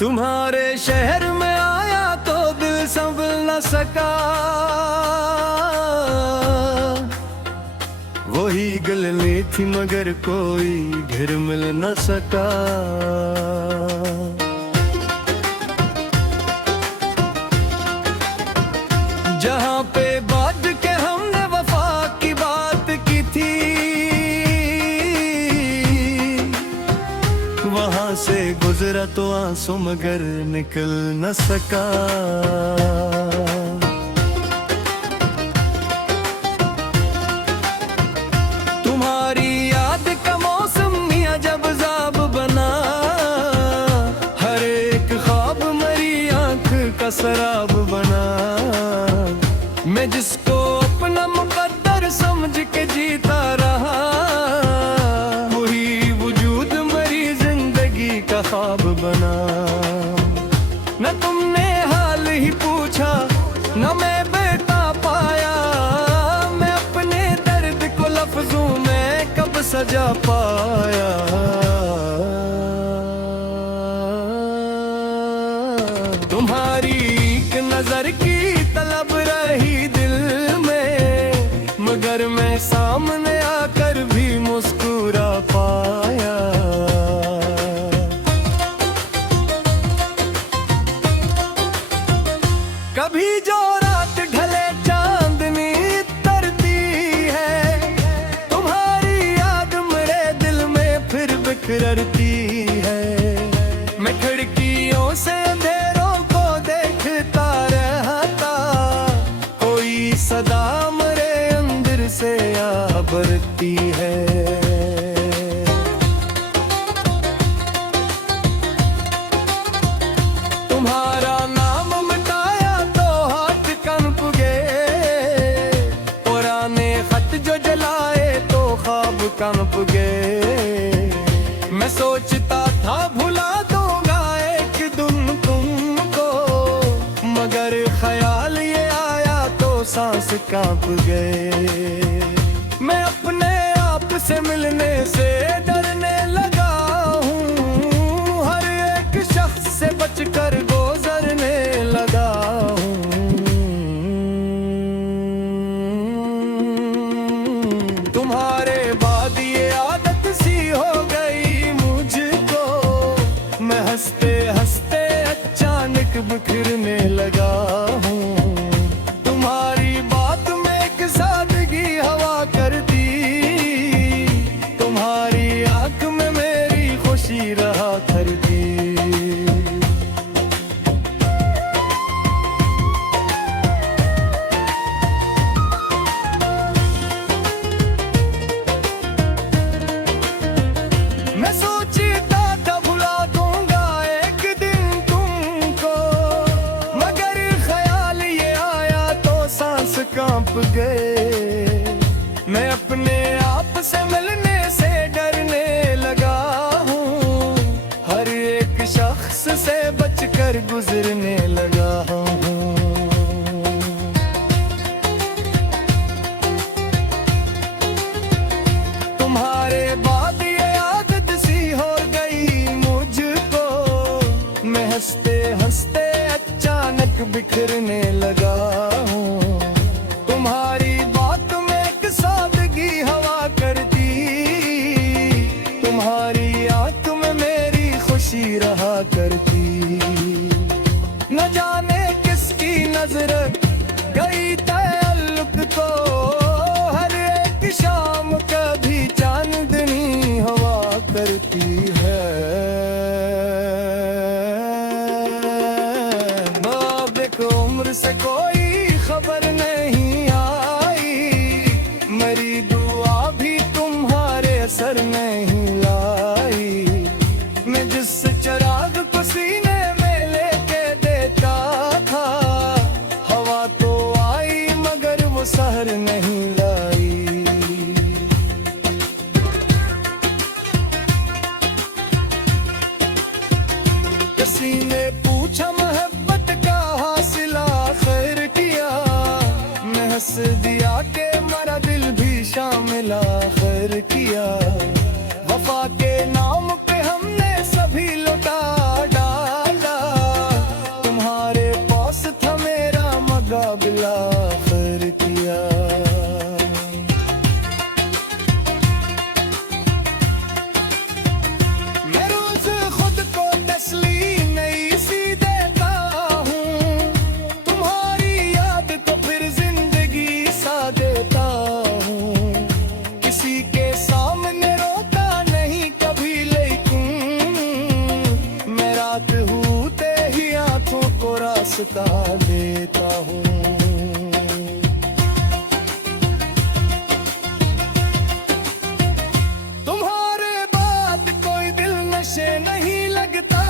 तुम्हारे शहर में आया तो दिल संभल न सका, वही गलनी थी मगर कोई घर मिल न सका। जहाँ पे बात के हमने वफा की बात की थी, वहां से गुजरा तो आंसू मगर निकल न सका। तुम्हारी याद का मौसम मिया जब ज़ाब बना, हर एक ख्वाब मरी आंख का शराब बना। मैं जिसको अपना मुकद्दर समझ के जीता रहा, वही वजूद मरी जिंदगी का ख्वाब बना। न तुमने हाल ही पूछा न मैं बता पाया, मैं अपने दर्द को लफ्जों में कब सजा पाया। तुम्हारी एक नजर की तलब रही दिल में, मगर मैं सामने आकर भी मुस्कुरा पाया। कभी जो रात ढले चांदनी तरती है, तुम्हारी याद मेरे दिल में फिर बिखरती है। मैं खिड़कियों से अंधेरों को देखता रहता, कोई सदा मेरे अंदर से आबरती है। तुम्हारा नाम मिटाया तो हाथ कंप गए, पुराने खत जो जलाए तो ख्वाब कंप गए। मैं सोचता था भुला दूंगा एक दिन तुमको, मगर ख्याल ये आया तो सांस कांप गए। मैं अपने आप से मिलने से डरने लगा हूँ, हर एक शख्स से बचकर गुजरने लगा हूँ। तुम्हारे बाद ये आदत सी हो गई मुझको, मैं हंसते हंसते अचानक बिखरने लगा हूँ। तुम्हारी बात में एक सादगी हवा करती, तुम्हारी आंख में मेरी खुशी रहा करती। मैं सोचता था भुला दूंगा एक दिन तुमको, मगर ख्याल ये आया तो सांस कांप गए। मैं अपने आप से मिलने से डरने लगा हूँ, हर एक शख्स से बचकर गुजरने लगा हूँ। तुम्हारे बाद ये आदत सी हो गई मुझको, मैं हंसते हंसते अचानक बिखरने लगा हूँ। तुम्हारी बात में एक सादगी हवा करती, तुम्हारी आंख में मेरी खुशी रहा करती। न जाने किसकी नजर गई तअल्लुक को, हर एक शाम कभी चांदनी हवा करती है। बाब को उम्र से कोई खबर नहीं आई, मेरी दुआ भी तुम्हारे असर नहीं लाई। मैं जिस चिराग को सीने में लेके देता था, हवा तो आई मगर वो सहर नहीं लाई। किसी ने पूछा मोहब्बत का हासिल आखिर किया, मैं हंस दिया के मेरा दिल भी शामिल आखिर किया। वफा के नाम पे हमने सभी लुटा डाला, रात होते ही आंखों को रास्ता देता हूँ। तुम्हारे बाद कोई दिल नशे नहीं लगता,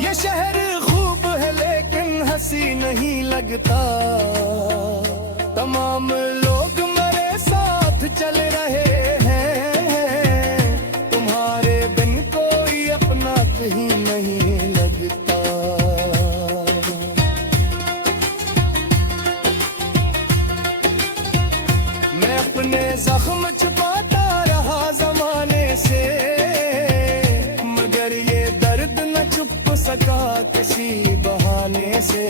ये शहर खूब है लेकिन हंसी नहीं लगता। तमाम लोग मेरे साथ चल रहे हैं, तुम्हारे बिन कोई अपना कहीं नहीं लगता। मैं अपने जख्म छुपाता रहा जमाने से, मगर ये दर्द न छुप सका किसी बहाने से।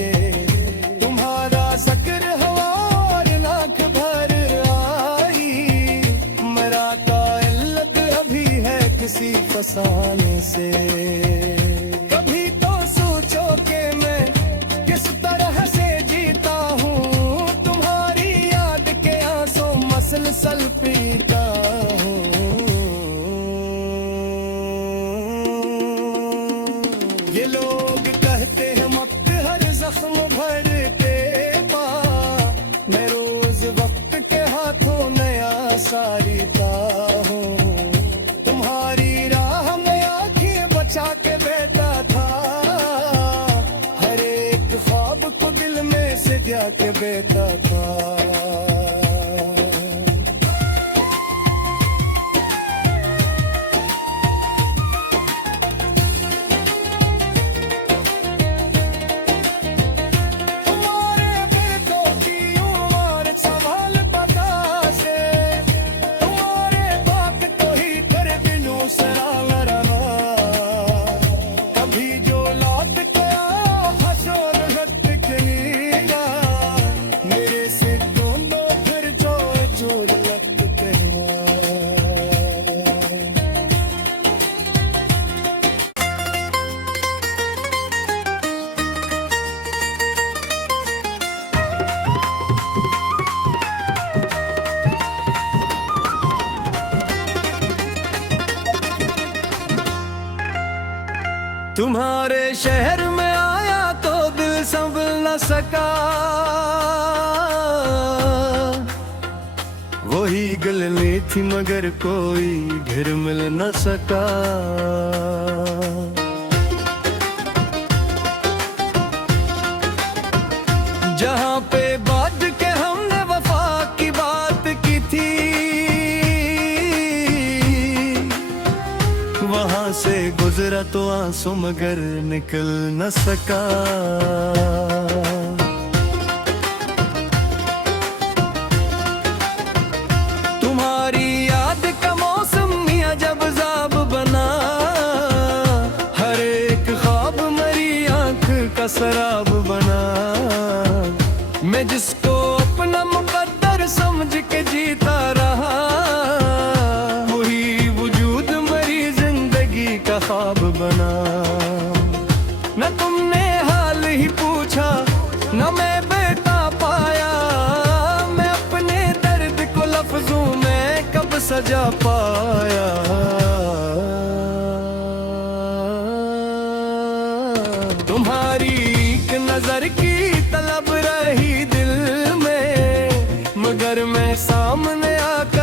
तुम्हारा जिक्र हवा और नाक भर आई, मरा का इल्लत अभी है किसी फसाने से। कभी तो सोचो कि मैं किस तरह से जीता हूँ, तुम्हारी याद के आंसू मसलसल पीता हूँ। ये लोग कहते हैं वक्त हर जख्म भर देता, मैं रोज वक्त के हाथों नया सारीता हूँ। तुम्हारी राह में आंखें बचा के बैठा था, हर एक ख्वाब को दिल में से जा के बैठा था। तुम्हारे शहर में आया तो दिल संभल न सका, वही गलनी थी मगर कोई घर मिल न सका। जहाँ पे बात के हमने वफा की बात की थी, वहां से गुजरा तो आंसू मगर निकल न सका। तुम्हारी याद का मौसम मियां जब जाब बना, हर एक ख्वाब मरी आंख का शराब बना। मैं जिसको अपना मुकद्दर समझ के जीता रहा, वही वजूद मरी जिंदगी का ख्वाब बना। न तुमने हाल ही पूछा न मैं बता पाया, मैं अपने दर्द को लफ्जों में कब सजा पाया। तुम्हारी एक नजर की तलब रही दिल में, मगर मैं सामने आकर